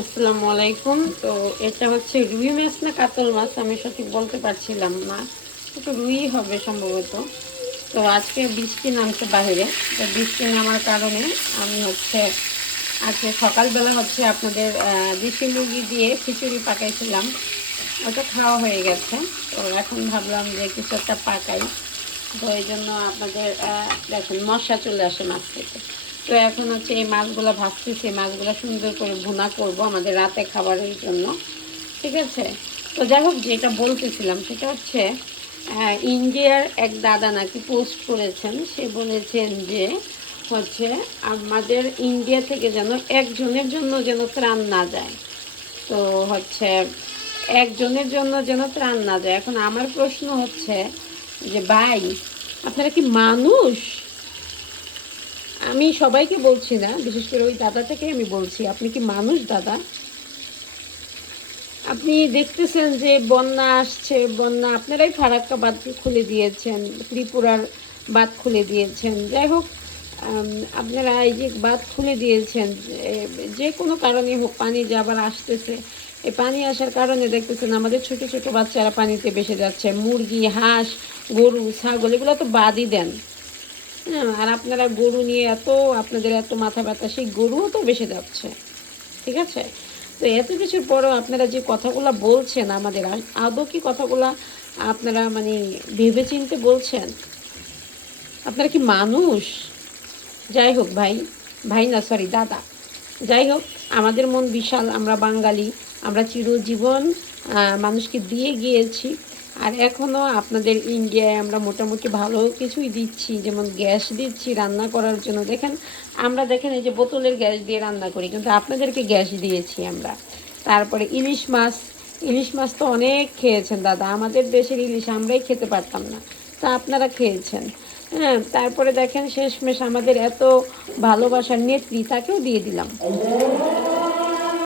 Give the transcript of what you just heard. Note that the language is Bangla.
আসসালামু আলাইকুম। তো এটা হচ্ছে রুই মাছ না কাতল মাছ? আমি সঠিক বলতে পারছিলাম না। একটু রুই হবে সম্ভবত। তো আজকে বৃষ্টি নামছে বাইরে তো বৃষ্টি নামার কারণে আমি হচ্ছে আজকে সকালবেলা হচ্ছে আপনাদের দেশি মুরগি দিয়ে খিচুড়ি পাকাইছিলাম। ওটা খাওয়া হয়ে গেছে। তো এখন ভাবলাম যে কিছু একটা পাকাই। তো এই জন্য আপনাদের দেখেন মশা চলে আসে মাছ থেকে। তো এখন হচ্ছে এই মাছগুলো ভাজতেছি মাছগুলো সুন্দর করে ভুনা করব আমাদের রাতে খাবারের জন্য। ঠিক আছে? তো যাই হোক, যেটা বলতেছিলাম সেটা হচ্ছে ইন্ডিয়ার এক দাদা নাকি পোস্ট করেছেন, সে বলেছেন যে হচ্ছে আমাদের ইন্ডিয়া থেকে যেন একজনের জন্য যেন ত্রাণ না যায়। তো হচ্ছে একজনের জন্য যেন ত্রাণ না যায়। এখন আমার প্রশ্ন হচ্ছে যে, ভাই, আপনারা কি মানুষ? আমি সবাইকে বলছি না, বিশেষ করে ওই দাদা থেকে আমি বলছি। আপনি কি মানুষ, দাদা? আপনি দেখতেছেন যে বন্যা আসছে, বন্যা, আপনারাই ফারাক্কা বাঁধ খুলে দিয়েছেন, ত্রিপুরার বাঁধ খুলে দিয়েছেন। যাই হোক আপনারা এই যে বাঁধ খুলে দিয়েছেন যে- কোনো কারণে হোক, পানি যে আবার আসতেছে, এই পানি আসার কারণে দেখতেছেন আমাদের ছোট ছোট বাচ্চারা পানিতে ভেসে যাচ্ছে। মুরগি, হাঁস, গরু, ছাগল, এগুলো তো বাদই দেন। আর আপনারা গরু নিয়ে এত, আপনাদের এত মাথা ব্যথা, সেই গরুও তো বেসে যাচ্ছে। ঠিক আছে? তো এত কিছুর পরেও আপনারা যে কথাগুলো বলছেন, আমাদের আদৌ কি কথাগুলো আপনারা মানে ভেবেচিন্তে বলছেন? আপনারা কি মানুষ? যাই হোক ভাই ভাই না সরি দাদা। যাই হোক, আমাদের মন বিশাল, আমরা বাঙালি, আমরা চিরজীবন মানুষকে দিয়ে গিয়েছি। আর এখনও আপনাদের ইন্ডিয়ায় আমরা মোটামুটি ভালো কিছুই দিচ্ছি, যেমন গ্যাস দিচ্ছি রান্না করার জন্য। দেখেন, আমরা দেখেন এই যে বোতলের গ্যাস দিয়ে রান্না করি, কিন্তু আপনাদেরকে গ্যাস দিয়েছি আমরা। তারপরে ইলিশ মাছ ইলিশ মাছ তো অনেক খেয়েছেন দাদা, আমাদের দেশের ইলিশ আমরাই খেতে পারতাম না, তা আপনারা খেয়েছেন। হ্যাঁ তারপরে দেখেন শেষমেশ আমাদের এত ভালোবাসার নেত্রী, তাকেও দিয়ে দিলাম।